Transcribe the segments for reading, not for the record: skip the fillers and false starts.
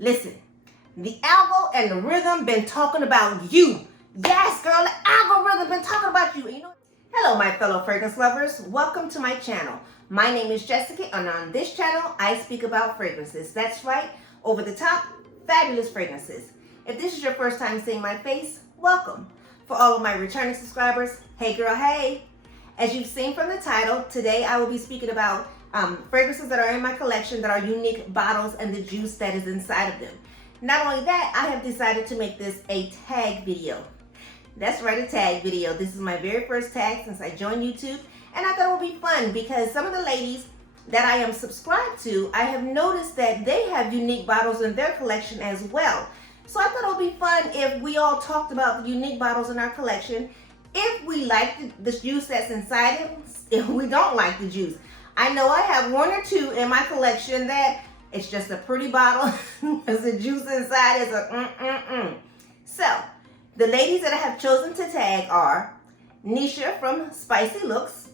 Listen, the algo and the rhythm been talking about you. Yes, girl, the algorithm been talking about you. You know. Hello, my fellow fragrance lovers. Welcome to my channel. My name is Jessica, and on this channel, I speak about fragrances. That's right, over the top, fabulous fragrances. If this is your first time seeing my face, welcome. For all of my returning subscribers, hey girl, hey. As you've seen from the title, today I will be speaking about fragrances that are in my collection that are unique bottles and the juice that is inside of them. Not only that, I have decided to make this a tag video. That's right, a tag video. This is my very first tag since I joined YouTube, and I thought it would be fun because some of the ladies that I am subscribed to, I have noticed that they have unique bottles in their collection as well. So I thought it would be fun if we all talked about the unique bottles in our collection, if we like the juice that's inside it, if we don't like the juice. I know I have one or two in my collection that it's just a pretty bottle because the juice inside is a So, the ladies that I have chosen to tag are Nisha from Spicy Looks,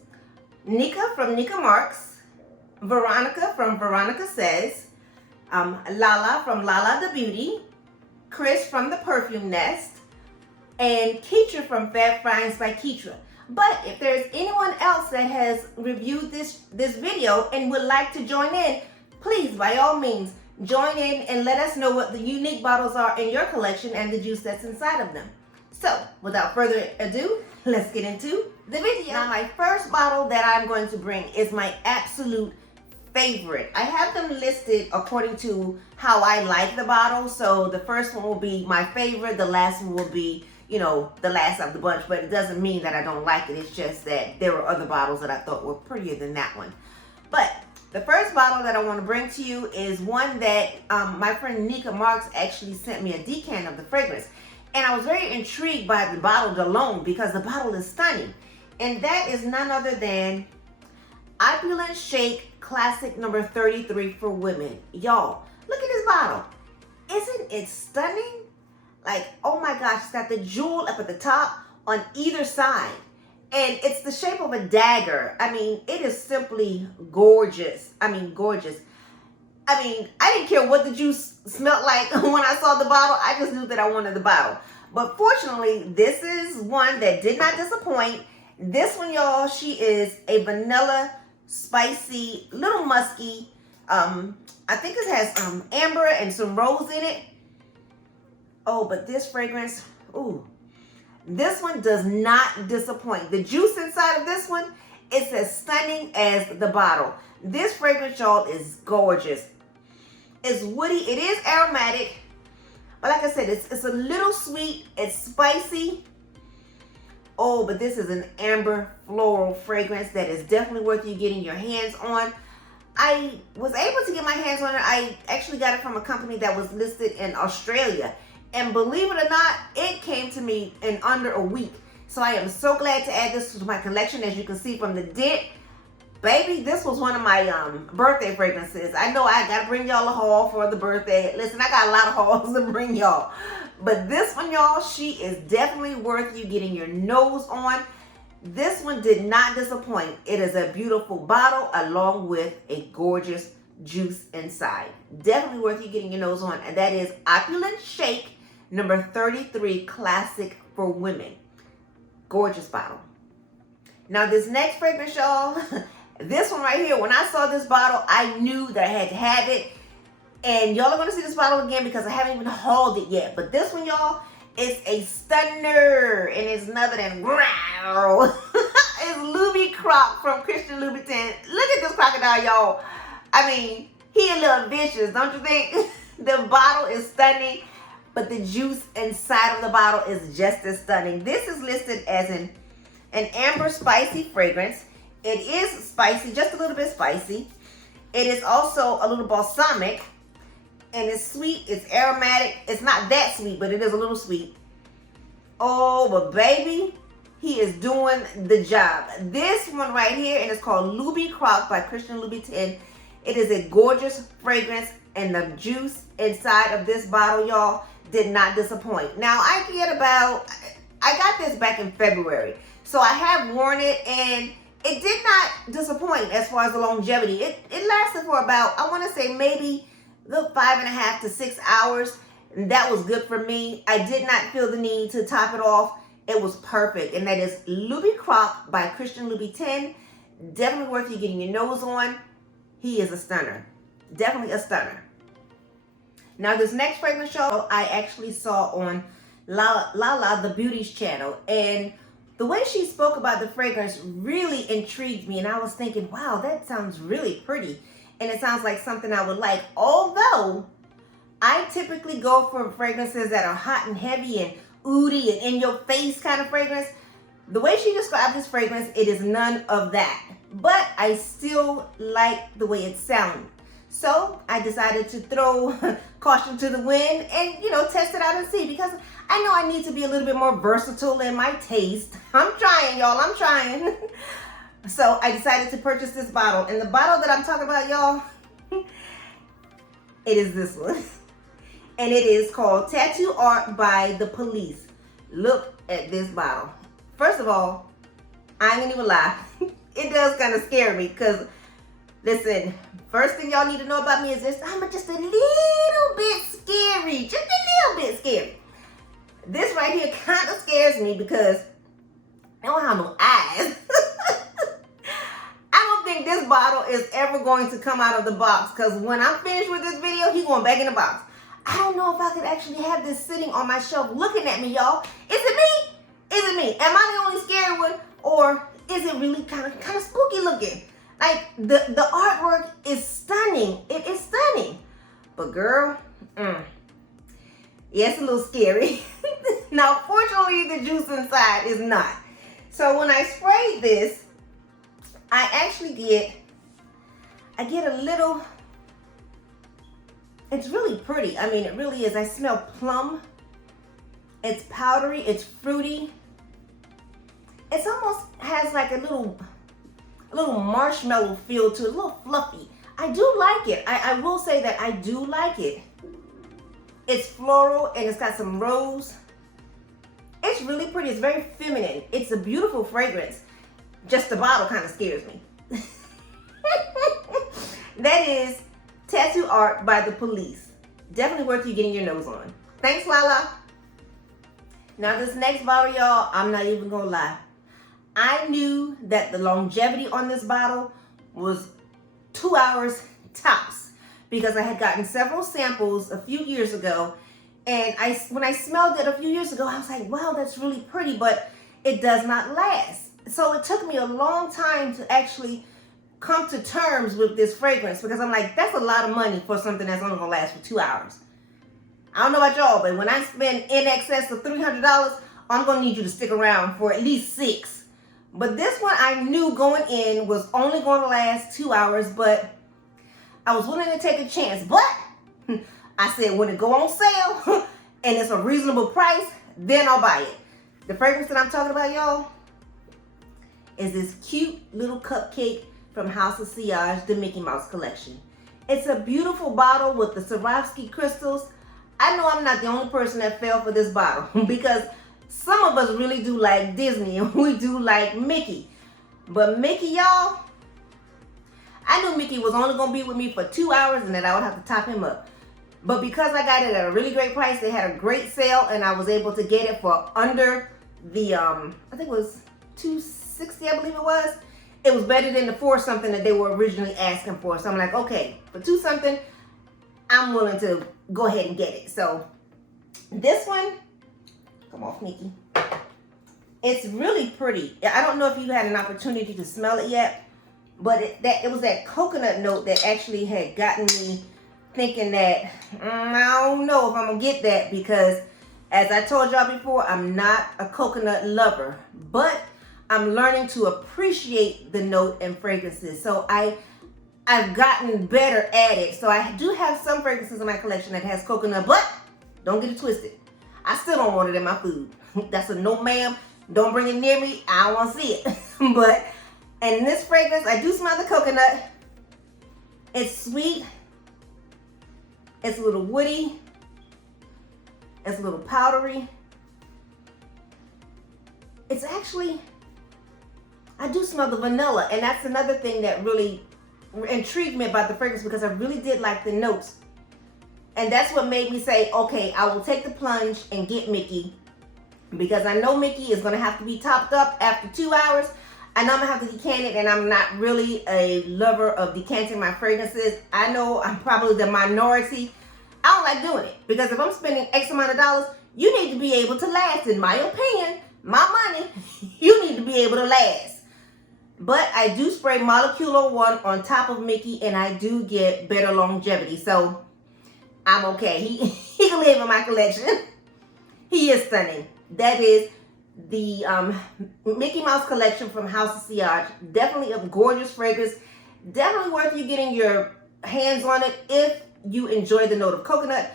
Nika from Nika Marks, Veronica from Veronica Says, Lala from Lala the Beauty, Chris from the Perfume Nest, and Keitra from Fab Finds by Keitra. But if there's anyone else that has reviewed this video and would like to join in, please, by all means, join in and let us know what the unique bottles are in your collection and the juice that's inside of them. So, without further ado, let's get into the video. Now, my first bottle that I'm going to bring is my absolute favorite. I have them listed according to how I like the bottle. So, the first one will be my favorite, the last one will be, you know, the last of the bunch, but it doesn't mean that I don't like it. It's just that there were other bottles that I thought were prettier than that one. But the first bottle that I want to bring to you is one that my friend Nika Marks actually sent me a decant of the fragrance. And I was very intrigued by the bottle alone because the bottle is stunning. And that is none other than Opulent Shaik Classic number 33 for women. Y'all, look at this bottle. Isn't it stunning? Like, oh my gosh, it's got the jewel up at the top on either side. And it's the shape of a dagger. I mean, it is simply gorgeous. I mean, gorgeous. I mean, I didn't care what the juice smelled like when I saw the bottle. I just knew that I wanted the bottle. But fortunately, this is one that did not disappoint. This one, y'all, she is a vanilla, spicy, little musky. I think it has amber and some rose in it. Oh, but this fragrance, ooh, this one does not disappoint. The juice inside of this one is as stunning as the bottle. This fragrance, y'all, is gorgeous. It's woody, it is aromatic, but like I said, it's a little sweet, it's spicy. Oh, but this is an amber floral fragrance that is definitely worth you getting your hands on. I was able to get my hands on it. I actually got it from a company that was listed in Australia. And believe it or not, it came to me in under a week. So I am so glad to add this to my collection. As you can see from the dent, baby, this was one of my birthday fragrances. I know I got to bring y'all a haul for the birthday. Listen, I got a lot of hauls to bring y'all. But this one, y'all, she is definitely worth you getting your nose on. This one did not disappoint. It is a beautiful bottle along with a gorgeous juice inside. Definitely worth you getting your nose on. And that is Opulent Shaik number 33 Classic for women. Gorgeous bottle. Now this next fragrance, y'all, this one right here, when I saw this bottle, I knew that I had to have it. And y'all are going to see this bottle again because I haven't even hauled it yet. But this one, y'all, is a stunner. And it's none other than growl. It's Loubicroc from Christian Louboutin. Look at this crocodile, y'all. I mean, he a little vicious, don't you think? The bottle is stunning, but the juice inside of the bottle is just as stunning. This is listed as an amber spicy fragrance. It is spicy, just a little bit spicy. It is also a little balsamic, and it's sweet, it's aromatic. It's not that sweet, but it is a little sweet. Oh, but baby, he is doing the job. This one right here, and it's called Loubicroc by Christian Louboutin. It is a gorgeous fragrance, and the juice inside of this bottle, y'all, did not disappoint. Now, I got this back in February, so I have worn it, and it did not disappoint as far as the longevity. It lasted for about, I want to say maybe good 5.5 to 6 hours. And that was good for me. I did not feel the need to top it off. It was perfect. And that is Loubicroc by Christian Louboutin. Definitely worth you getting your nose on. He is a stunner. Definitely a stunner. Now this next fragrance show I actually saw on Lala the Beauty's channel. And the way she spoke about the fragrance really intrigued me. And I was thinking, wow, that sounds really pretty. And it sounds like something I would like. Although I typically go for fragrances that are hot and heavy and oody and in your face kind of fragrance. The way she described this fragrance, it is none of that. But I still like the way it sounded. So I decided to throw caution to the wind and, you know, test it out and see, because I know I need to be a little bit more versatile in my taste. I'm trying, y'all, I'm trying. So I decided to purchase this bottle. And the bottle that I'm talking about, y'all, it is this one. And it is called Tattoo Art by the Police. Look at this bottle. First of all, I ain't gonna even lie. It does kind of scare me because, listen, first thing y'all need to know about me is this: I'm just a little bit scary. Just a little bit scary. This right here kind of scares me because I don't have no eyes. I don't think this bottle is ever going to come out of the box, because when I'm finished with this video, he's going back in the box. I don't know if I could actually have this sitting on my shelf looking at me, y'all. Is it me? Is it me? Am I the only scared one? Or is it really kind of spooky looking? Like, the artwork is stunning. It is stunning. But girl, yeah, it's a little scary. Now, fortunately, the juice inside is not. So when I sprayed this, I actually get a little, it's really pretty. I mean, it really is. I smell plum. It's powdery, it's fruity. It almost has like a little marshmallow feel to it, a little fluffy. I do like it. I will say that I do like it. It's floral and it's got some rose. It's really pretty. It's very feminine. It's a beautiful fragrance. Just the bottle kind of scares me. That is Tattoo Art by the Police. Definitely worth you getting your nose on. Thanks, Lala. Now this next bottle, y'all, I'm not even gonna lie. I knew that the longevity on this bottle was 2 hours tops, because I had gotten several samples a few years ago, and when I smelled it a few years ago, I was like, wow, that's really pretty, but it does not last. So it took me a long time to actually come to terms with this fragrance, because I'm like, that's a lot of money for something that's only gonna last for 2 hours. I don't know about y'all, but when I spend in excess of $300, I'm gonna need you to stick around for at least 6. But this one I knew going in was only gonna last 2 hours, but I was willing to take a chance. But I said, when it go on sale and it's a reasonable price, then I'll buy it. The fragrance that I'm talking about, y'all, is this cute little cupcake from House of Sillage, the Mickey Mouse collection. It's a beautiful bottle with the Swarovski crystals. I know I'm not the only person that fell for this bottle, because some of us really do like Disney and we do like Mickey. But Mickey, y'all, I knew Mickey was only gonna be with me for 2 hours and that I would have to top him up. But because I got it at a really great price, they had a great sale and I was able to get it for under the, I think it was $260, I believe it was. It was better than the $4 something that they were originally asking for. So I'm like, okay, for $2 something, I'm willing to go ahead and get it. So this one, come off, Nikki. It's really pretty. I don't know if you had an opportunity to smell it yet, but it was that coconut note that actually had gotten me thinking that, I don't know if I'm gonna get that, because as I told y'all before, I'm not a coconut lover, but I'm learning to appreciate the note and fragrances. So I've gotten better at it. So I do have some fragrances in my collection that has coconut, but don't get it twisted. I still don't want it in my food. That's a no, ma'am. Don't bring it near me. I don't want to see it. But in this fragrance, I do smell the coconut. It's sweet. It's a little woody. It's a little powdery. It's actually, I do smell the vanilla, and that's another thing that really intrigued me about the fragrance, because I really did like the notes. And that's what made me say, okay, I will take the plunge and get Mickey, because I know Mickey is going to have to be topped up after 2 hours. I know I'm going to have to decant it, and I'm not really a lover of decanting my fragrances. I know I'm probably the minority. I don't like doing it, because if I'm spending X amount of dollars, you need to be able to last. In my opinion, my money, you need to be able to last. But I do spray Molecular One on top of Mickey, and I do get better longevity. So I'm okay. He can live in my collection. He is stunning. That is the Mickey Mouse collection from House of Sillage. Definitely a gorgeous fragrance. Definitely worth you getting your hands on it if you enjoy the note of coconut.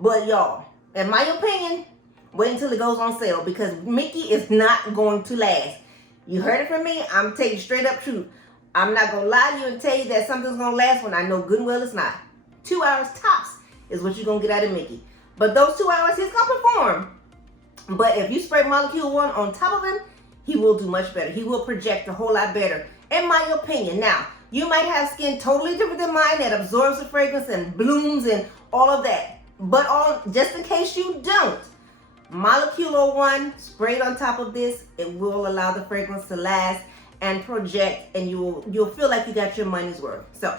But y'all, in my opinion, wait until it goes on sale, because Mickey is not going to last. You heard it from me. I'm taking straight up truth. I'm not going to lie to you and tell you that something's going to last when I know good and well it's not. 2 hours tops is what you're going to get out of Mickey. But those 2 hours, he's going to perform. But if you spray Molecule One on top of him, he will do much better. He will project a whole lot better, in my opinion. Now, you might have skin totally different than mine that absorbs the fragrance and blooms and all of that. But just in case you don't, Molecular One sprayed on top of this, it will allow the fragrance to last and project, and you'll feel like you got your money's worth. So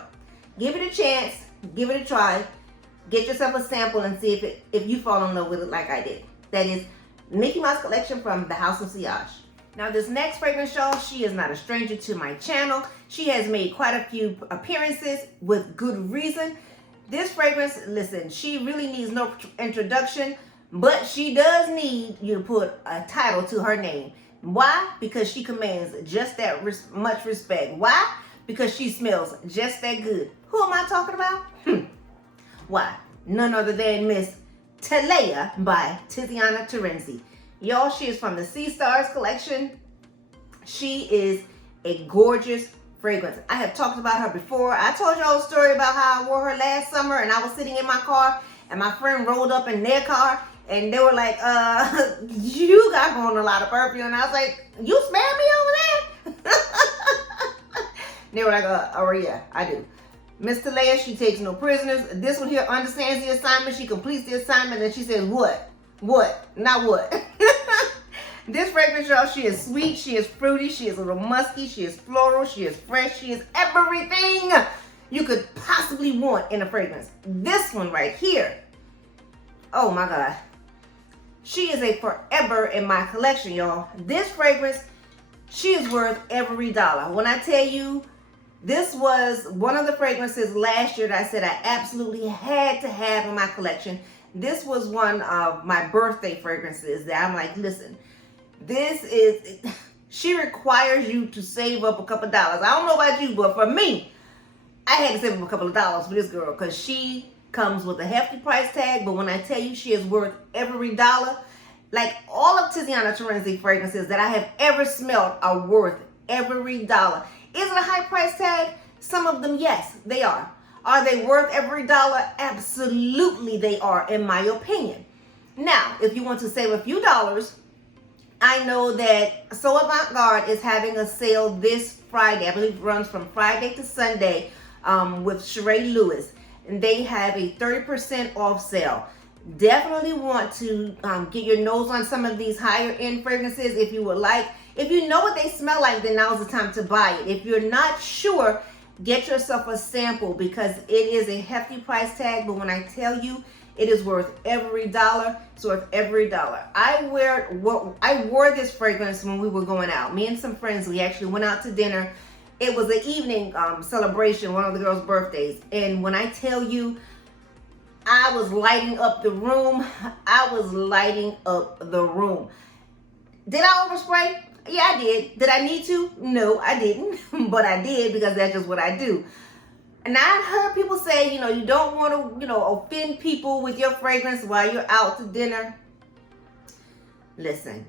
give it a chance, give it a try, get yourself a sample and see if you fall in love with it like I did. That is Mickey Mouse collection from the House of Sillage. Now this next fragrance, y'all, she is not a stranger to my channel. She has made quite a few appearances with good reason. This fragrance, listen, she really needs no introduction, but she does need you to put a title to her name. Why? Because she commands just that much respect. Why? Because she smells just that good. Who am I talking about? Why? None other than Miss Telea by Tiziana Terenzi. Y'all, she is from the Sea Stars collection. She is a gorgeous fragrance. I have talked about her before. I told y'all a story about how I wore her last summer, and I was sitting in my car and my friend rolled up in their car and they were like, you got on a lot of perfume. And I was like, you smell me over there? They were like, oh yeah, I do. Miss Telea, she takes no prisoners. This one here understands the assignment. She completes the assignment and she says, what? What? Not what? This fragrance, y'all, she is sweet, she is fruity, she is a little musky, she is floral, she is fresh, she is everything you could possibly want in a fragrance. This one right here, oh my God. She is a forever in my collection, y'all. This fragrance, she is worth every dollar. When I tell you, this was one of the fragrances last year that I said I absolutely had to have in my collection. This was one of my birthday fragrances that I'm like, listen, this is, she requires you to save up a couple dollars. I don't know about you, but for me, I had to save up a couple of dollars for this girl because she comes with a hefty price tag. But when I tell you she is worth every dollar, like all of Tiziana Terenzi fragrances that I have ever smelled are worth every dollar. Is it a high price tag? Some of them, yes, they are. Are they worth every dollar? Absolutely they are, in my opinion. Now, if you want to save a few dollars, I know that So Avant-Garde is having a sale this Friday. I believe it runs from Friday to Sunday with Sheree Lewis. And they have a 30% off sale. Definitely want to get your nose on some of these higher end fragrances if you would like. If you know what they smell like, then now's the time to buy it. If you're not sure, get yourself a sample because it is a hefty price tag. But when I tell you, it is worth every dollar. It's worth every dollar. I wore this fragrance when we were going out. Me and some friends, we actually went out to dinner. It was an evening celebration, one of the girls' birthdays. And when I tell you, I was lighting up the room. I was lighting up the room. Did I overspray? Yeah, I did. Did I need to? No, I didn't. But I did because that's just what I do. And I've heard people say, you don't want to, offend people with your fragrance while you're out to dinner. Listen,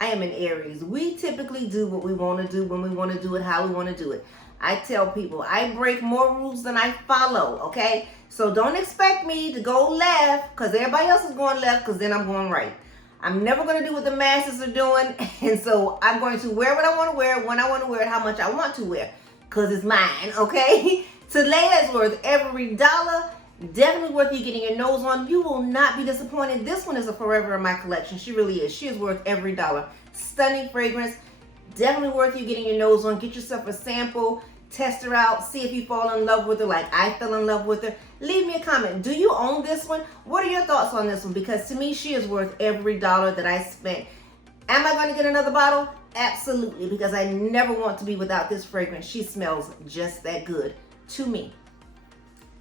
I am an Aries. We typically do what we want to do when we want to do it, how we want to do it. I tell people I break more rules than I follow, okay? So don't expect me to go left because everybody else is going left because then I'm going right. I'm never going to do what the masses are doing. And so I'm going to wear what I want to wear, when I want to wear it, how much I want to wear because it's mine, okay? Telea is worth every dollar. Definitely worth you getting your nose on. You will not be disappointed. This one is a forever in my collection. She really is. She is worth every dollar. Stunning fragrance. Definitely worth you getting your nose on. Get yourself a sample. Test her out. See if you fall in love with her like I fell in love with her. Leave me a comment. Do you own this one? What are your thoughts on this one? Because to me, she is worth every dollar that I spent. Am I going to get another bottle? Absolutely, because I never want to be without this fragrance. She smells just that good to me.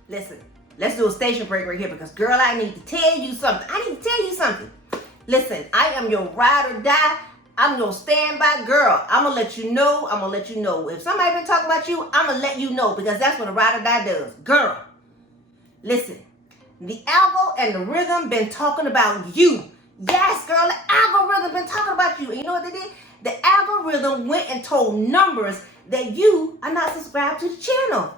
Listen, let's do a station break right here because, girl, I need to tell you something. Listen, I am your ride or die. I'm your standby girl. I'm going to let you know. If somebody been talking about you, I'm going to let you know because that's what a ride or die does. Girl, listen, the algo and the rhythm been talking about you. Yes, girl, the algorithm been talking about you. And you know what they did? The algorithm went and told Numbers that you are not subscribed to the channel.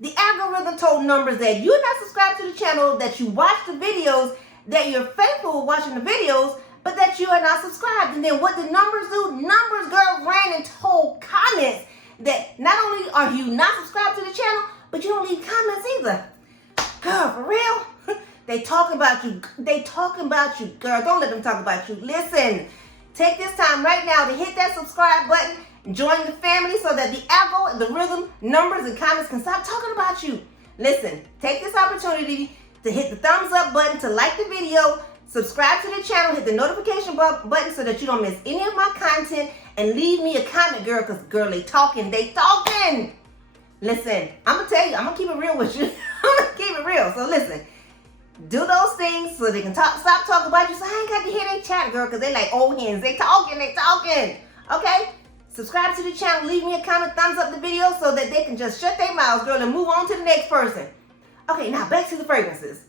The algorithm told Numbers that you're not subscribed to the channel, that you watch the videos, that you're faithful watching the videos, but that you are not subscribed. And then what did Numbers do? Numbers, girl, ran and told comments that not only are you not subscribed to the channel, but you don't leave comments either. Girl, for real? They talking about you. Girl. Don't let them talk about you. Listen, take this time right now to hit that subscribe button. Join the family so that the algo, the rhythm, Numbers, and comments can stop talking about you. Listen, take this opportunity to hit the thumbs up button, to like the video, subscribe to the channel, hit the notification button so that you don't miss any of my content, and leave me a comment, girl, because, girl, they talking. Listen, I'm going to tell you, I'm going to keep it real with you. I'm going to keep it real. So listen, do those things so they can stop talking about you. So I ain't got to hear they chat, girl, because they like old hens. They talking. Okay? Subscribe to the channel. Leave me a comment. Thumbs up the video so that they can just shut their mouths, girl, and move on to the next person. Okay, now back to the fragrances.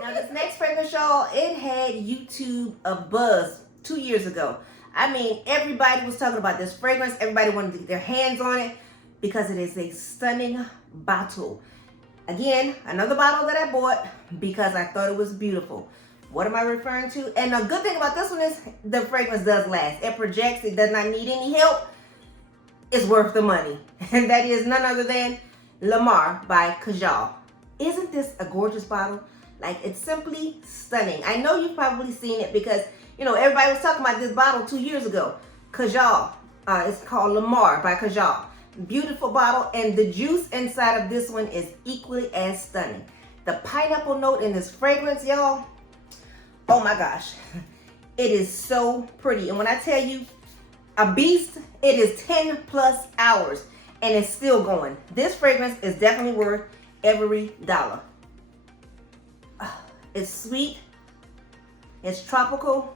Now this next fragrance, y'all, it had YouTube abuzz 2 years ago. I mean, everybody was talking about this fragrance. Everybody wanted to get their hands on it because it is a stunning bottle. Again, another bottle that I bought because I thought it was beautiful. What am I referring to? And the good thing about this one is the fragrance does last. It projects. It does not need any help. It's worth the money. And that is none other than Lamar by Kajal. Isn't this a gorgeous bottle? Like, it's simply stunning. I know you've probably seen it because, you know, everybody was talking about this bottle 2 years ago. Kajal. It's called Lamar by Kajal. Beautiful bottle, and the juice inside of this one is equally as stunning. The pineapple note in this fragrance, y'all, oh my gosh, it is so pretty. And when I tell you a beast, it is 10 plus hours and it's still going. This fragrance is definitely worth every dollar. It's sweet, it's tropical,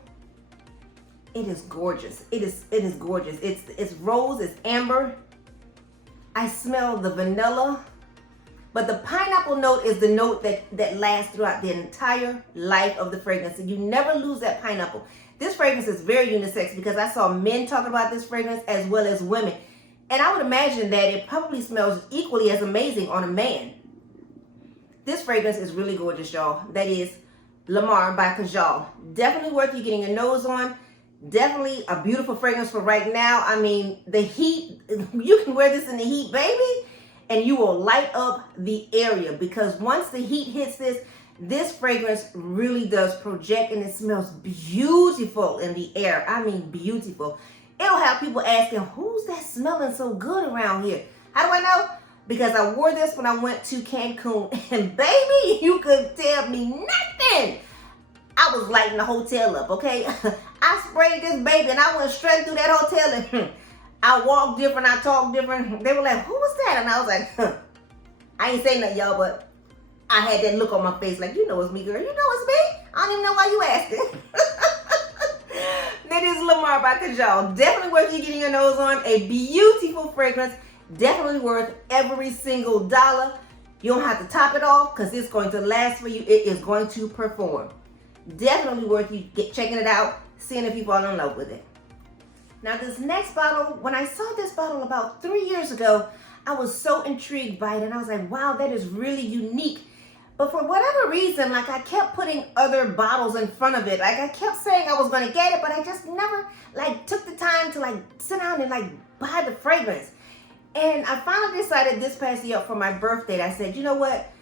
it is gorgeous. It is gorgeous. It's rose, it's amber. I smell the vanilla, but the pineapple note is the note that lasts throughout the entire life of the fragrance. And you never lose that pineapple. This fragrance is very unisex because I saw men talking about this fragrance as well as women. And I would imagine that it probably smells equally as amazing on a man. This fragrance is really gorgeous, y'all. That is Lamar by Kajal. Definitely worth you getting your nose on. Definitely a beautiful fragrance for right now. I mean, the heat, you can wear this in the heat, baby, and you will light up the area because once the heat hits this fragrance really does project and it smells beautiful in the air. I mean, beautiful. It'll have people asking, who's that smelling so good around here? How do I know? Because I wore this when I went to Cancun, and baby, you could tell me nothing. I was lighting the hotel up, okay? I sprayed this baby and I went straight through that hotel and I walked different, I talked different. They were like, who was that? And I was like, I ain't saying nothing, y'all, but I had that look on my face like, you know it's me, girl. You know it's me. I don't even know why you asking. That is Lamar by Kajal. Definitely worth you getting your nose on. A beautiful fragrance. Definitely worth every single dollar. You don't have to top it off because it's going to last for you. It is going to perform. Definitely worth you checking it out, seeing if you fall in love with it. Now this next bottle, when I saw this bottle about 3 years ago, I was so intrigued by it and I was like, wow, that is really unique. But for whatever reason, like I kept putting other bottles in front of it. Like I kept saying I was gonna get it, but I just never like took the time to like sit down and like buy the fragrance. And I finally decided this past year for my birthday, I said, you know what?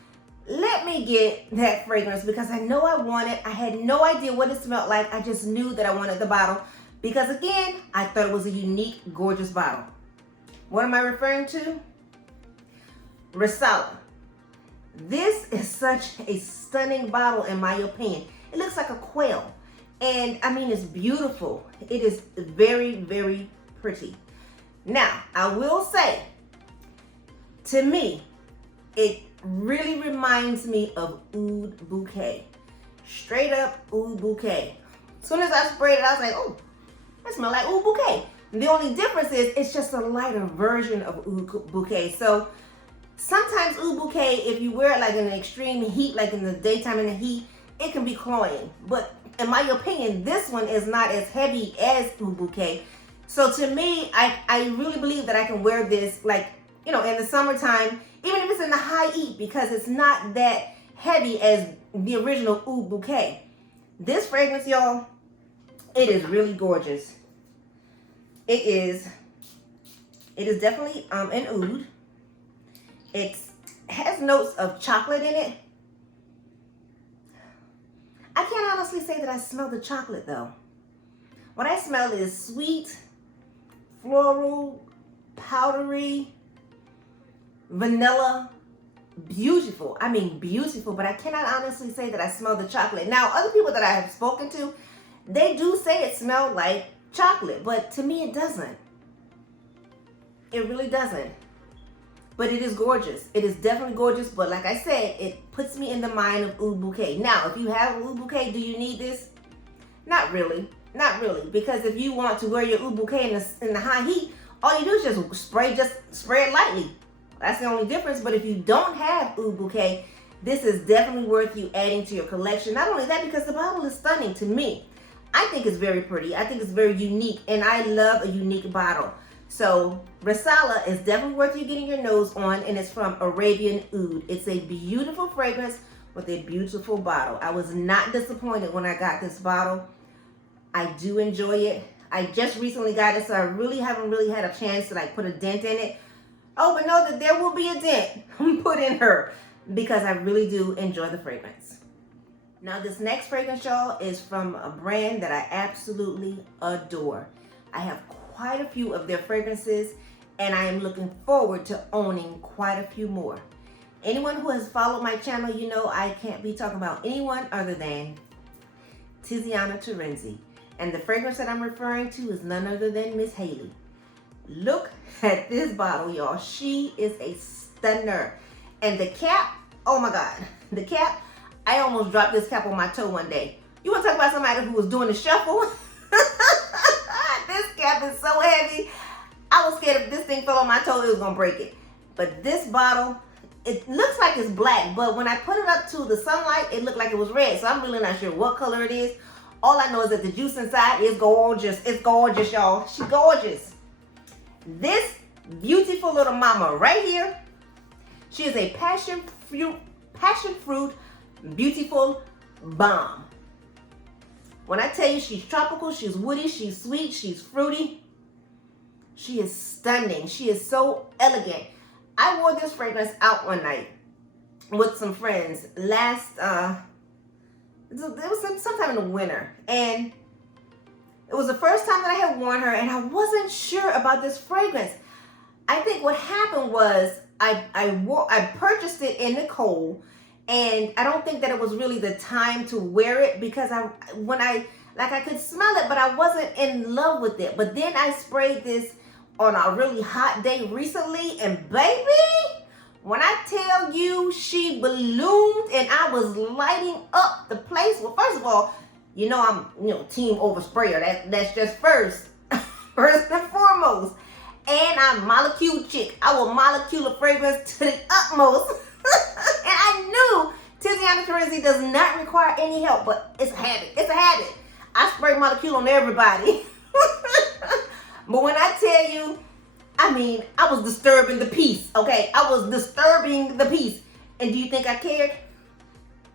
let me get that fragrance because I know I want it. I had no idea what it smelled like. I just knew that I wanted the bottle because, again, I thought it was a unique, gorgeous bottle. What am I referring to? Rissala. This is such a stunning bottle in my opinion. It looks like a quail. And I mean, it's beautiful. It is very, very pretty. Now, I will say, to me, it really reminds me of Oud Bouquet. Straight up Oud Bouquet. As soon as I sprayed it, I was like, oh, that smells like Oud Bouquet. The only difference is it's just a lighter version of Oud Bouquet. So sometimes Oud Bouquet, if you wear it like in the extreme heat, like in the daytime in the heat, it can be cloying. But in my opinion, this one is not as heavy as Oud Bouquet. So to me, I really believe that I can wear this like, you know, in the summertime, even if it's in the high heat, because it's not that heavy as the original Oud Bouquet. This fragrance, y'all, it is really gorgeous. It is definitely an oud. It has notes of chocolate in it. I can't honestly say that I smell the chocolate though. What I smell is sweet, floral, powdery, vanilla, beautiful. I mean beautiful, but I cannot honestly say that I smell the chocolate. Now, other people that I have spoken to, they do say it smells like chocolate, but to me it doesn't. It really doesn't. But it is gorgeous. It is definitely gorgeous, but like I said, it puts me in the mind of Oud Bouquet. Now, if you have Oud Bouquet, do you need this? Not really. Not really, because if you want to wear your Oud Bouquet in the high heat, all you do is just spray it lightly. That's the only difference. But if you don't have Oud Bouquet, this is definitely worth you adding to your collection. Not only that, because the bottle is stunning to me. I think it's very pretty. I think it's very unique, and I love a unique bottle. So Rissala is definitely worth you getting your nose on, and it's from Arabian Oud. It's a beautiful fragrance with a beautiful bottle. I was not disappointed when I got this bottle. I do enjoy it. I just recently got it, so I really haven't had a chance to like put a dent in it. Oh, but know that there will be a dent put in her because I really do enjoy the fragrance. Now this next fragrance, y'all, is from a brand that I absolutely adore. I have quite a few of their fragrances, and I am looking forward to owning quite a few more. Anyone who has followed my channel, you know I can't be talking about anyone other than Tiziana Terenzi. And the fragrance that I'm referring to is none other than Miss Haley. Look at this bottle, y'all. She is a stunner. And the cap, oh my God, the cap, I almost dropped this cap on my toe one day. You want to talk about somebody who was doing the shuffle? This cap is so heavy. I was scared if this thing fell on my toe, it was going to break it. But this bottle, it looks like it's black, but when I put it up to the sunlight, it looked like it was red. So I'm really not sure what color it is. All I know is that the juice inside is gorgeous. It's gorgeous, y'all. She's gorgeous. This beautiful little mama right here, she is a passion fruit beautiful bomb. When I tell you she's tropical, she's woody, she's sweet, she's fruity, she is stunning. She is so elegant. I wore this fragrance out one night with some friends it was sometime in the winter, and it was the first time that I had worn her, and I wasn't sure about this fragrance. I think what happened was I purchased it in the cold, and I don't think that it was really the time to wear it because I could smell it, but I wasn't in love with it. But then I sprayed this on a really hot day recently, and baby, when I tell you she ballooned and I was lighting up the place. Well, first of all, you know I'm team oversprayer. That's just first and foremost. And I'm molecule chick. I will molecule a fragrance to the utmost. And I knew Tiziana Terenzi does not require any help, but it's a habit. It's a habit. I spray molecule on everybody. But when I tell you, I mean, I was disturbing the peace, okay? I was disturbing the peace. And do you think I cared?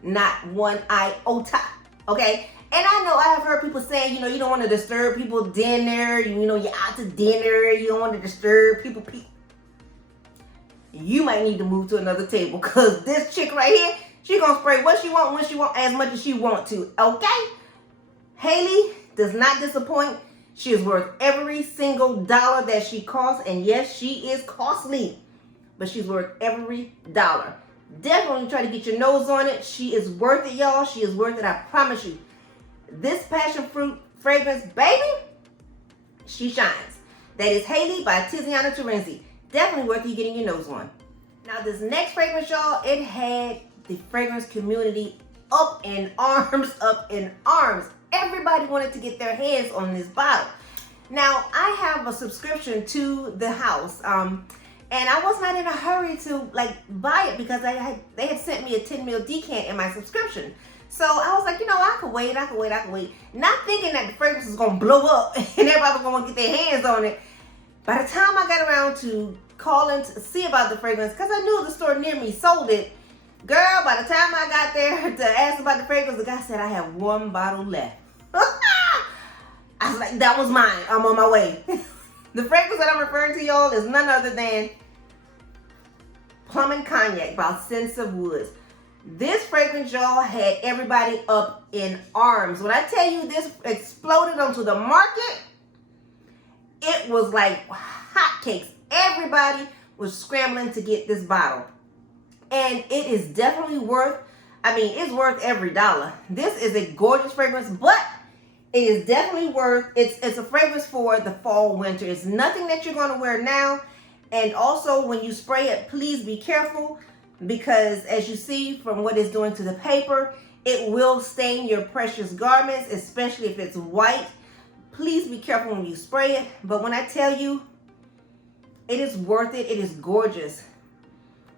Not one iota, okay? And I know I have heard people saying, you don't want to disturb people dinner. You're out to dinner. You don't want to disturb people. You might need to move to another table because this chick right here, She gonna spray what she want, when she want, as much as she want to, okay? Haley does not disappoint. She is worth every single dollar that she costs. And yes, she is costly, but she's worth every dollar. Definitely try to get your nose on it. She is worth it, y'all. She is worth it, I promise you. This passion fruit fragrance, baby, she shines. That is Haley by Tiziana Terenzi. Definitely worth you getting your nose on. Now this next fragrance, y'all, it had the fragrance community up in arms, up in arms. Everybody wanted to get their hands on this bottle. Now I have a subscription to the house, and I was not in a hurry to like buy it because they had sent me a 10 ml decant in my subscription. So I was like, you know, I could wait. Not thinking that the fragrance was gonna blow up and everybody was gonna get their hands on it. By the time I got around to calling to see about the fragrance, because I knew the store near me sold it, girl, by the time I got there to ask about the fragrance, the guy said I have one bottle left. I was like, that was mine. I'm on my way. The fragrance that I'm referring to, y'all, is none other than Plum and Cognac by Scents of Woods. This fragrance, y'all, had everybody up in arms. When I tell you this exploded onto the market, it was like hotcakes. Everybody was scrambling to get this bottle. And it is definitely worth, it's worth every dollar. This is a gorgeous fragrance, but it is definitely worth, it's a fragrance for the fall, winter. It's nothing that you're going to wear now. And also when you spray it, please be careful, because as you see from what it's doing to the paper, it will stain your precious garments, especially if it's white. Please be careful when you spray it. But when I tell you, it is worth it. It is gorgeous.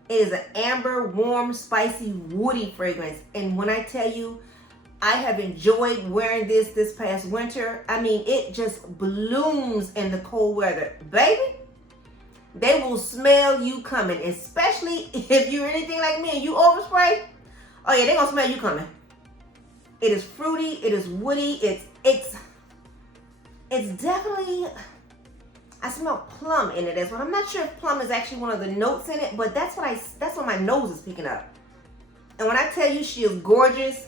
It is an amber, warm, spicy, woody fragrance. And when I tell you, I have enjoyed wearing this past winter. It just blooms in the cold weather. Baby, they will smell you coming, especially if you're anything like me and you overspray. Oh yeah, they're gonna smell you coming. It is fruity, it is woody, it's definitely, I smell plum in it as well. I'm not sure if plum is actually one of the notes in it, but that's what my nose is picking up. And when I tell you she is gorgeous,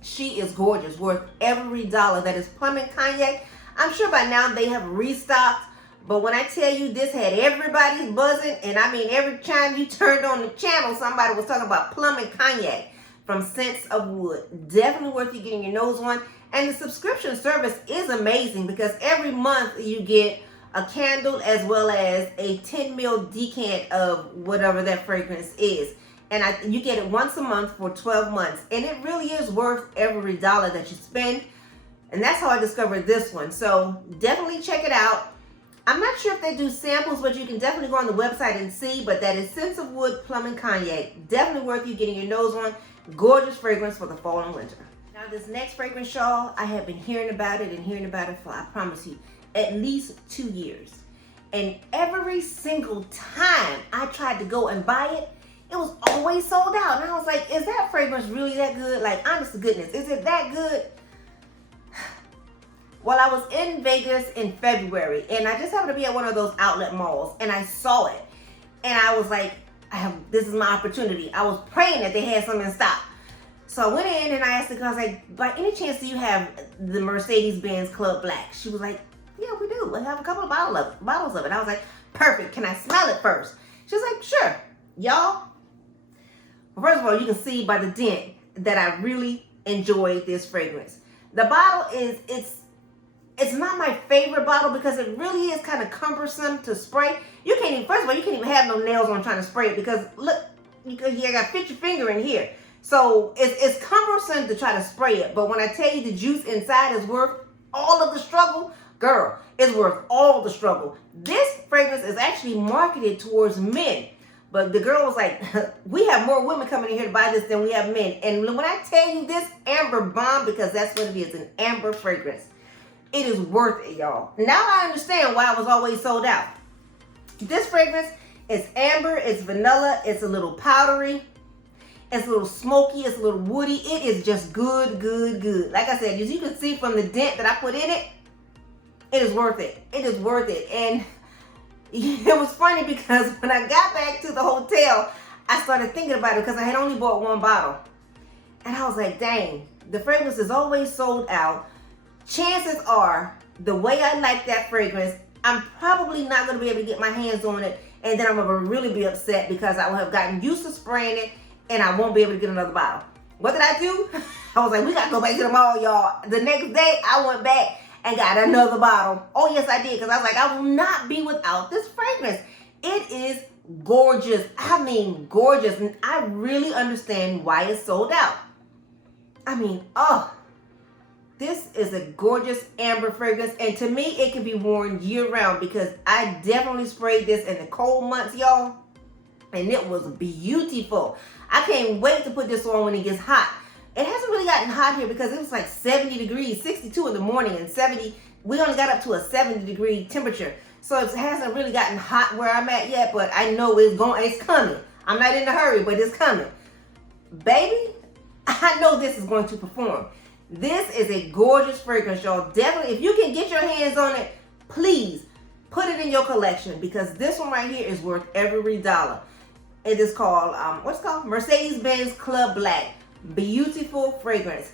she is gorgeous, worth every dollar. That is Plum and Cognac. I'm sure by now they have restocked, but when I tell you this had everybody buzzing, and every time you turned on the channel, somebody was talking about Plum and Cognac from Scents of Wood. Definitely worth you getting your nose on. And the subscription service is amazing because every month you get a candle as well as a 10 ml decant of whatever that fragrance is. And you get it once a month for 12 months. And it really is worth every dollar that you spend. And that's how I discovered this one. So definitely check it out. I'm not sure if they do samples, but you can definitely go on the website and see. But that is Scents of Wood, Plum and Cognac. Definitely worth you getting your nose on. Gorgeous fragrance for the fall and winter. Now this next fragrance, y'all, I have been hearing about it for, I promise you, at least 2 years. And every single time I tried to go and buy it, it was always sold out. And I was like, is that fragrance really that good? Like, honest to goodness, is it that good? Well, I was in Vegas in February, and I just happened to be at one of those outlet malls, and I saw it. And I was like, this is my opportunity. I was praying that they had some in stock. So I went in and I asked the girl, I was like, by any chance do you have the Mercedes-Benz Club Black? She was like, yeah, we do. We have a couple of bottles of it. I was like, perfect. Can I smell it first? She was like, sure. Y'all, first of all, you can see by the dent that I really enjoyed this fragrance. The bottle is, it's not my favorite bottle because it really is kind of cumbersome to spray. You can't even, first of all, you can't even have no nails on trying to spray it because look, you got to fit your finger in here. So it's cumbersome to try to spray it. But when I tell you the juice inside is worth all of the struggle, girl, it's worth all the struggle. This fragrance is actually marketed towards men. But the girl was like, we have more women coming in here to buy this than we have men. And when I tell you this amber bomb, because that's what it is, an amber fragrance, it is worth it, y'all. Now I understand why it was always sold out. This fragrance is amber, it's vanilla, it's a little powdery, it's a little smoky, it's a little woody. It is just good, good, good. Like I said, as you can see from the dent that I put in it, it is worth it. It is worth it. And it was funny because when I got back to the hotel, I started thinking about it because I had only bought one bottle. And I was like, dang, the fragrance is always sold out. Chances are, the way I like that fragrance, I'm probably not going to be able to get my hands on it. And then I'm going to really be upset because I will have gotten used to spraying it and I won't be able to get another bottle. What did I do? I was like, we got to go back to the mall, y'all. The next day, I went back and got another bottle. Oh, yes, I did. Because I was like, I will not be without this fragrance. It is gorgeous. I mean, gorgeous. And I really understand why it's sold out. I mean, oh, this is a gorgeous amber fragrance. And to me, it can be worn year round because I definitely sprayed this in the cold months, y'all. And it was beautiful. I can't wait to put this on when it gets hot. It hasn't really gotten hot here because it was like 70 degrees, 62 in the morning and 70. We only got up to a 70-degree temperature. So it hasn't really gotten hot where I'm at yet, but I know it's coming. I'm not in a hurry, but it's coming. Baby, I know this is going to perform. This is a gorgeous fragrance, y'all. Definitely, if you can get your hands on it, please put it in your collection because this one right here is worth every dollar. It is called, what's it called? Mercedes-Benz Club Black. Beautiful fragrance.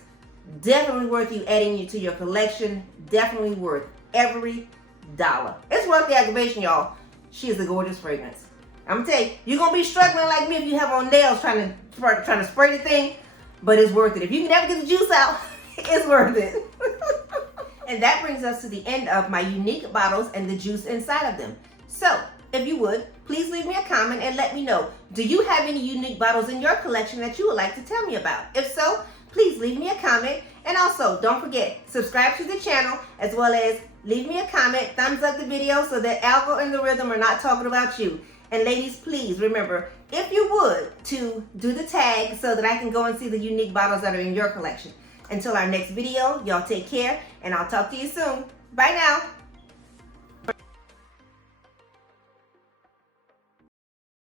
Definitely worth you adding it to your collection. Definitely worth every dollar. It's worth the aggravation, y'all. She is a gorgeous fragrance. I'm gonna tell you, you're gonna be struggling like me if you have on nails trying to spray the thing, but it's worth it. If you can never get the juice out, it's worth it. And that brings us to the end of my unique bottles and the juice inside of them. So, if you would, please leave me a comment and let me know. Do you have any unique bottles in your collection that you would like to tell me about? If so, please leave me a comment. And also, don't forget, subscribe to the channel as well as leave me a comment, thumbs up the video so that Algo and the Rhythm are not talking about you. And ladies, please remember, if you would, to do the tag so that I can go and see the unique bottles that are in your collection. Until our next video, y'all take care and I'll talk to you soon. Bye now.